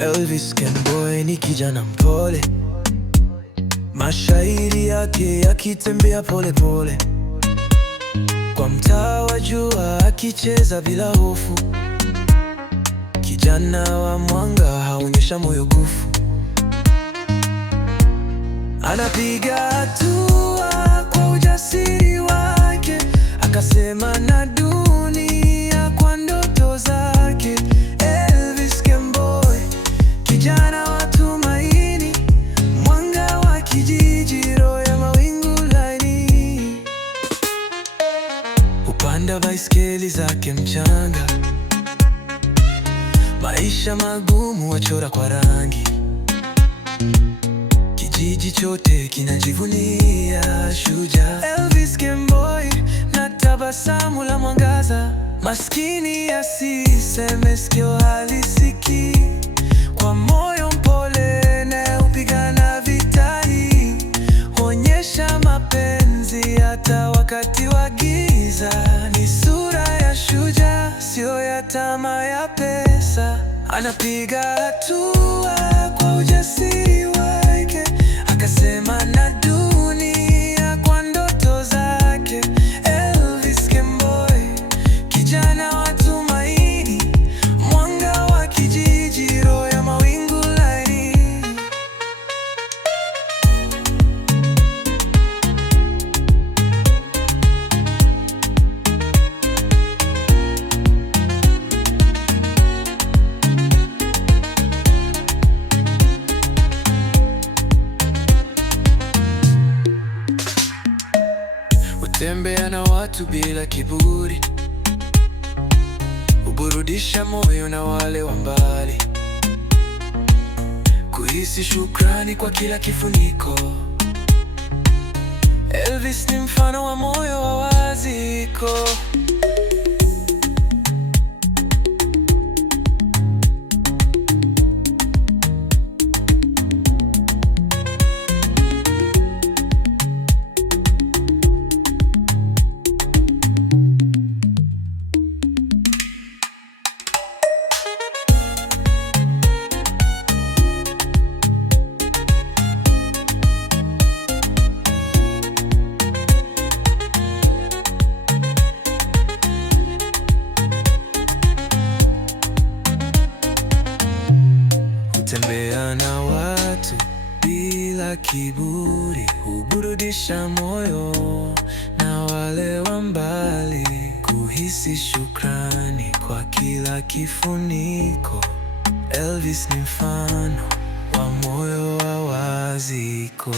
Elvis Kemboy ni kijana mpole, mashairi yake yakitembea pole pole kwa mtaa wa jua, akicheza bila hofu. Kijana wa mwanga, haonyesha moyo gufu, anapiga hatua kwa ujasiri wake, akasema na dunia kwa ndoto zake. Elvis Kemboy, kijana wa tumaini, mwanga wa kijiji, roho ya mawingu laini. Upanda baiskeli zake mchanga, maisha magumu wachora kwa rangi. Kijiji chote kinajivunia shujaa Elvis Kemboy, na tabasamu la mwangaza. Maskini asiseme, sikio halisiki, kwa moyo mpole na upigana vita hii. Huonyesha mapenzi hata wakati wa giza, ni sura ya shujaa, sio ya tamaa ya pesa. Anapiga hatua kwa ujasiri wake, akasema na dunia kwa ndoto zake. Elvis Kemboy, kijana wa tumaini, mwanga wa kijiji, roho ya mawingu laini. Tembea na watu bila kiburi, huburudisha moyo na wale wa mbali, kuhisi shukrani kwa kila kifuniko. Elvis ni mfano wa moyo wa waziko. Tembea na watu bila kiburi, huburudisha moyo na wale wa mbali, kuhisi shukrani kwa kila kifuniko. Elvis ni mfano wa moyo wa waziko.